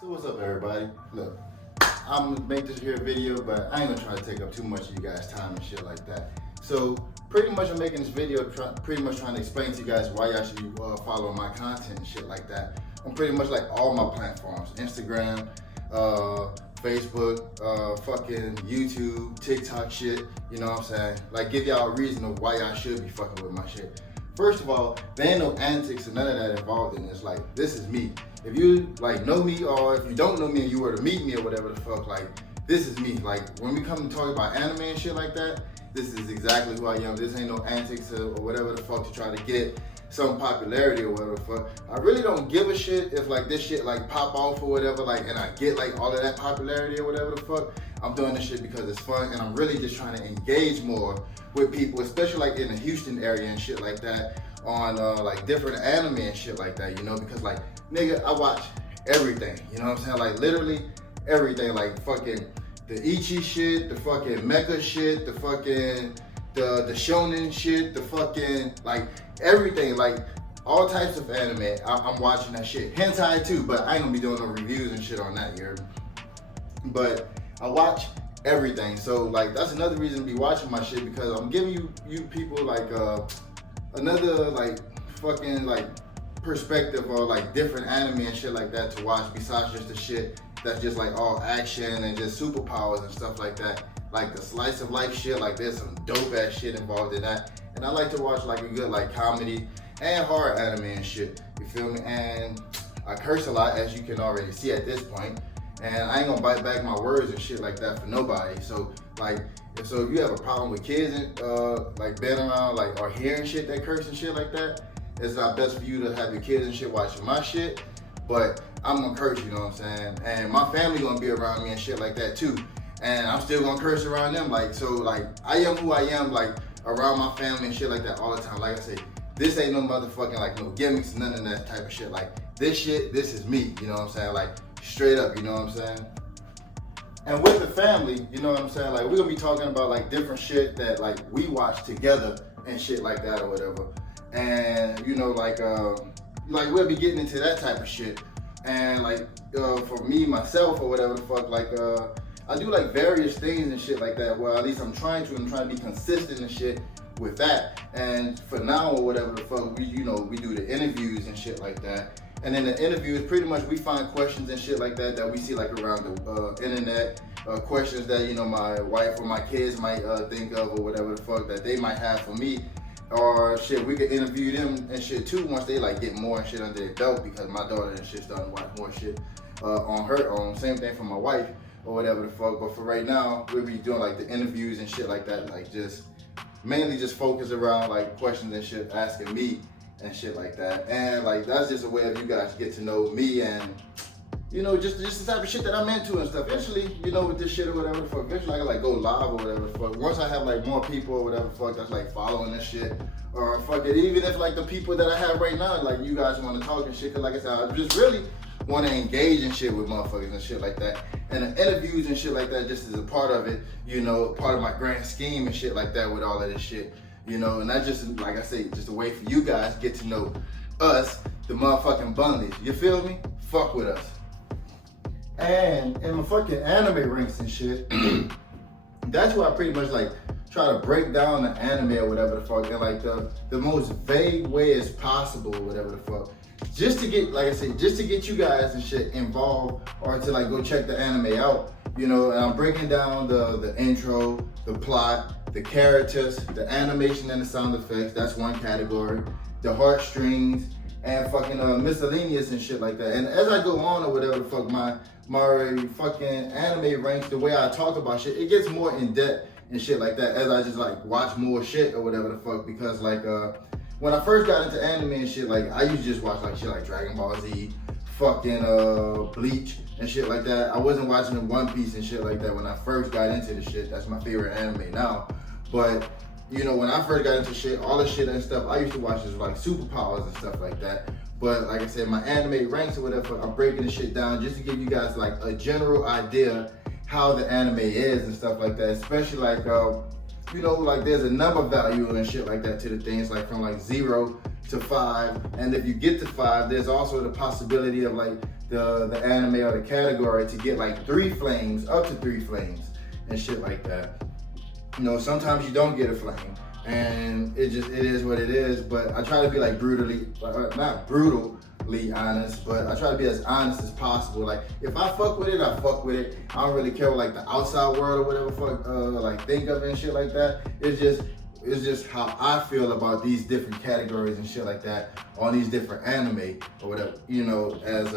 So what's up, everybody? Look, I'm gonna make this here video, but I ain't gonna try to take up too much of you guys' time and shit like that. So pretty much I'm making this video pretty much trying to explain to you guys why y'all should be following my content and shit like that. On pretty much like all my platforms, Instagram, Facebook, fucking YouTube, TikTok shit, you know what I'm saying? Like give y'all a reason of why y'all should be fucking with my shit. First of all, there ain't no antics and none of that involved in this. Like, this is me. If you like know me, or if you don't know me and you were to meet me or whatever the fuck, like, this is me. Like, when we come to talk about anime and shit like that, this is exactly who I am. This ain't no antics or whatever the fuck to try to get some popularity or whatever the fuck. I really don't give a shit if like this shit like pop off or whatever, like, and I get like all of that popularity or whatever the fuck. I'm doing this shit because it's fun, and I'm really just trying to engage more with people, especially like in the Houston area and shit like that, on like different anime and shit like that, you know, because like, nigga, I watch everything, you know what I'm saying? Like literally everything, like fucking the Ichi shit, the fucking mecha shit, the fucking the shonen shit, the fucking like everything, like all types of anime. I'm watching that shit. Hentai too, but I ain't gonna be doing no reviews and shit on that here. But I watch everything, so like that's another reason to be watching my shit, because I'm giving you people like another like fucking like perspective or like different anime and shit like that to watch, besides just the shit that's just like all action and just superpowers and stuff like that. Like the slice of life shit, like there's some dope ass shit involved in that. And I like to watch like a good like comedy and horror anime and shit, you feel me? And I curse a lot, as you can already see at this point. And I ain't gonna bite back my words and shit like that for nobody. So like, if you have a problem with kids like being around like or hearing shit that curse and shit like that, it's not best for you to have your kids and shit watching my shit. But I'm gonna curse, you know what I'm saying? And my family gonna be around me and shit like that too. And I'm still gonna curse around them. Like, so like I am who I am, like around my family and shit like that all the time. Like I say, this ain't no motherfucking like no gimmicks, none of that type of shit. Like this shit, this is me, you know what I'm saying? Like straight up, you know what I'm saying? And with the family, you know what I'm saying? Like we're gonna be talking about like different shit that like we watch together and shit like that or whatever. And you know, like we'll be getting into that type of shit. And like for me myself or whatever the fuck, like I do like various things and shit like that. Well, at least I'm trying to be consistent and shit with that. And for now or whatever the fuck, we do the interviews and shit like that. And in the interviews, pretty much we find questions and shit like that we see like around the internet, questions that, you know, my wife or my kids might think of or whatever the fuck that they might have for me. Or shit, we could interview them and shit too once they like get more and shit under their belt, because my daughter and shit starting to watch more shit on her own. Same thing for my wife or whatever the fuck. But for right now, we'll be doing like the interviews and shit like that, like just mainly just focus around like questions and shit asking me and shit like that. And like that's just a way of you guys get to know me, and you know, just the type of shit that I'm into and stuff. Eventually, you know, with this shit or whatever the fuck, eventually I can like go live or whatever the fuck. Once I have like more people or whatever the fuck that's like following this shit, or fuck it, even if like the people that I have right now, like you guys want to talk and shit, cause like I said, I just really want to engage in shit with motherfuckers and shit like that. And the interviews and shit like that just is a part of it, you know, part of my grand scheme and shit like that with all of this shit, you know. And that's just, like I say, just a way for you guys to get to know us, the motherfucking Bunleys. You feel me? Fuck with us. And in my fucking anime ranks and shit, that's where I pretty much like try to break down the anime or whatever the fuck in like the most vague way as possible or whatever the fuck. Just to get, like I said, just to get you guys and shit involved, or to like go check the anime out, you know. And I'm breaking down the intro, the plot, the characters, the animation and the sound effects. That's one category. The heartstrings and fucking miscellaneous and shit like that. And as I go on or whatever the fuck, my fucking anime ranks, the way I talk about shit, it gets more in depth and shit like that as I just like watch more shit or whatever the fuck. Because like when I first got into anime and shit, like I used to just watch like shit like Dragon Ball Z, fucking Bleach and shit like that. I wasn't watching One Piece and shit like that when I first got into the shit. That's my favorite anime now. But you know, when I first got into shit, all the shit and stuff, I used to watch is like superpowers and stuff like that. But like I said, my anime ranks or whatever, I'm breaking this shit down just to give you guys like a general idea how the anime is and stuff like that. Especially like, you know, like there's a number value and shit like that to the things, like from like 0 to 5, and if you get to 5, there's also the possibility of like the anime or the category to get like 3 flames, up to 3 flames and shit like that. You know, sometimes you don't get a flame, and it is what it is. But I try to be like not brutally honest, but I try to be as honest as possible. Like if I fuck with it, I fuck with it. I don't really care what like the outside world or whatever fuck like think of it and shit like that. It's just how I feel about these different categories and shit like that on these different anime or whatever, you know, as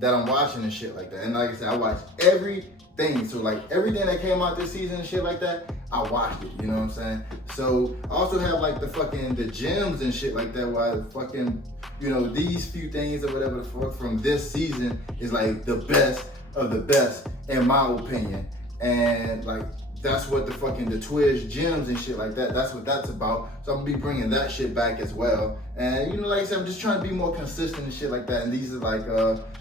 that I'm watching and shit like that. And like I said, I watch everything. So like everything that came out this season and shit like that, I watched it, you know what I'm saying? So I also have like the gems and shit like that, where I fucking, you know, these few things or whatever the fuck from this season is like the best of the best in my opinion. And like that's what the Twitch gems and shit like that, that's what that's about. So I'm gonna be bringing that shit back as well. And you know, like I said, I'm just trying to be more consistent and shit like that. And these are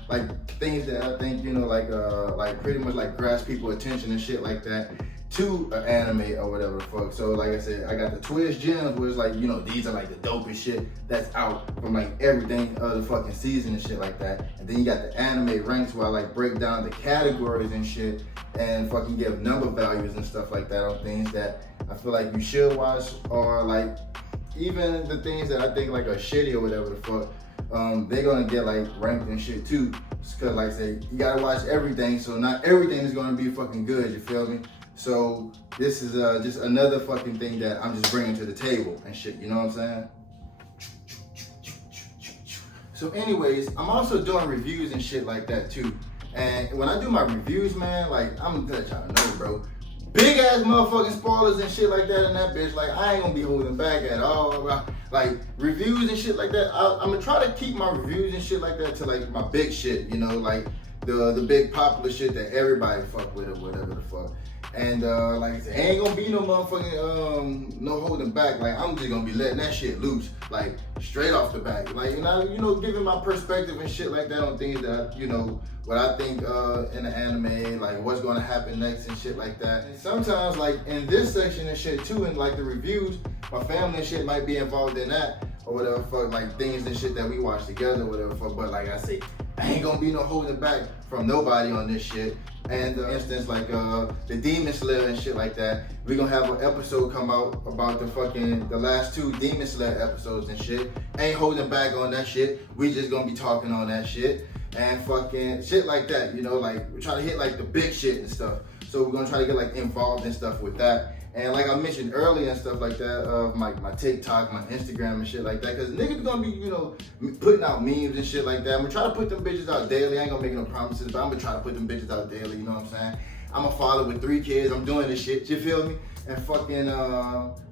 like things that I think, you know, like pretty much like grasp people attention and shit like that to an anime or whatever the fuck. So like I said, I got the Twitch gems where it's like, you know, these are like the dopest shit that's out from like everything of the fucking season and shit like that. And then you got the anime ranks where I like break down the categories and shit and fucking give number values and stuff like that on things that I feel like you should watch, or like even the things that I think like are shitty or whatever the fuck. They're gonna get like ranked and shit too. Cause like I said, you gotta watch everything, so not everything is gonna be fucking good, you feel me? So this is just another fucking thing that I'm just bringing to the table and shit, you know what I'm saying? So anyways, I'm also doing reviews and shit like that too. And when I do my reviews, man, like I'm gonna let y'all know, bro. Big ass motherfucking spoilers and shit like that in that bitch. Like I ain't gonna be holding back at all. Like reviews and shit like that. I'm gonna try to keep my reviews and shit like that to like my big shit, you know, like the big popular shit that everybody fuck with or whatever the fuck. And like I said, ain't gonna be no motherfucking no holding back. Like I'm just gonna be letting that shit loose, like straight off the back. Like you know, giving my perspective and shit like that on things that, you know, what I think in the anime, like what's gonna happen next and shit like that. And sometimes like in this section and shit too, and like the reviews, my family and shit might be involved in that or whatever fuck, like things and shit that we watch together, whatever fuck. But like I say, I ain't gonna be no holding back from nobody on this shit. And for instance, like the Demon Slayer and shit like that, we gonna have an episode come out about the last 2 Demon Slayer episodes and shit. Ain't holding back on that shit. We just gonna be talking on that shit and fucking shit like that, you know, like we're trying to hit like the big shit and stuff. So we're gonna try to get like involved and stuff with that. And like I mentioned earlier and stuff like that, of my TikTok, my Instagram and shit like that, cause niggas gonna be, you know, putting out memes and shit like that. I'm gonna try to put them bitches out daily. I ain't gonna make no promises, but I'm gonna try to put them bitches out daily, you know what I'm saying? I'm a father with 3 kids, I'm doing this shit, you feel me? And fucking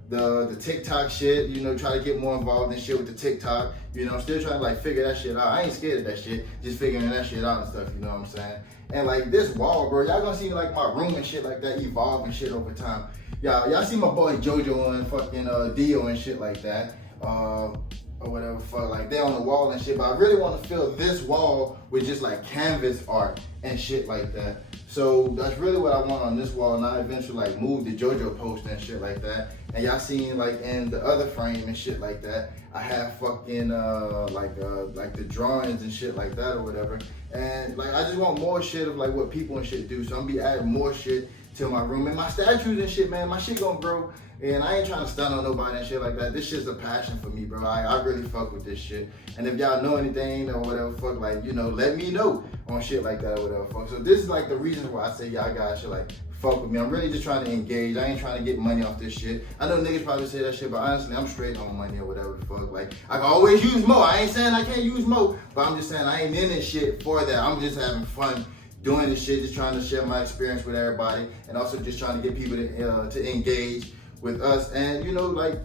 the TikTok shit, you know, try to get more involved in shit with the TikTok. You know, I'm still trying to like figure that shit out. I ain't scared of that shit, just figuring that shit out and stuff, you know what I'm saying? And like this wall, bro, y'all gonna see like my room and shit like that evolve and shit over time. Y'all see my boy JoJo and fucking Dio and shit like that, or whatever fuck, like they on the wall and shit. But I really want to fill this wall with just like canvas art and shit like that. So that's really what I want on this wall, and I eventually like move the JoJo poster and shit like that. And y'all seen like in the other frame and shit like that, I have fucking like the drawings and shit like that or whatever. And like I just want more shit of like what people and shit do. So I'm gonna be adding more shit to my room. And my statues and shit, man, my shit gonna grow. And I ain't trying to stun on nobody and shit like that. This shit's a passion for me, bro. I really fuck with this shit. And if y'all know anything or whatever, fuck, like, you know, let me know on shit like that or whatever, fuck. So this is like the reason why I say y'all guys should like fuck with me. I'm really just trying to engage. I ain't trying to get money off this shit. I know niggas probably say that shit, but honestly, I'm straight on money or whatever the fuck. Like, I can always use more. I ain't saying I can't use more, but I'm just saying I ain't in this shit for that. I'm just having fun doing this shit, just trying to share my experience with everybody, and also just trying to get people to engage with us. And you know, like,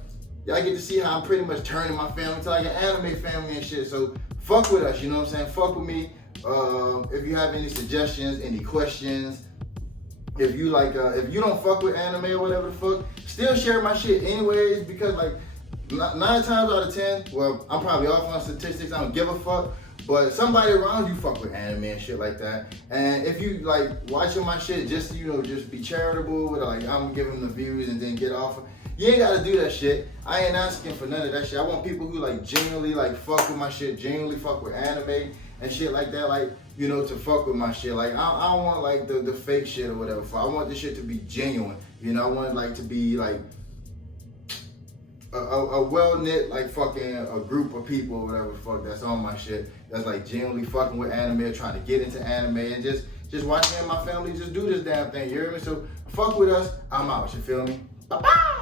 y'all get to see how I'm pretty much turning my family to like an anime family and shit. So fuck with us, you know what I'm saying? Fuck with me. If you have any suggestions, any questions, if you like, if you don't fuck with anime or whatever the fuck, still share my shit anyways, because like 9 times out of 10, well, I'm probably off on statistics, I don't give a fuck, but somebody around you fuck with anime and shit like that. And if you like watching my shit just, you know, just be charitable with like, I'm giving them the views and then get off, You ain't gotta do that shit. I ain't asking for none of that shit. I want people who like genuinely like fuck with my shit, genuinely fuck with anime and shit like that, like, you know, to fuck with my shit. Like, I don't want like the fake shit or whatever. I want this shit to be genuine. You know, I want it like to be like a well-knit like fucking a group of people or whatever the fuck that's on my shit. That's like genuinely fucking with anime, trying to get into anime and just watching my family just do this damn thing. You hear me? So fuck with us. I'm out. You feel me? Bye bye.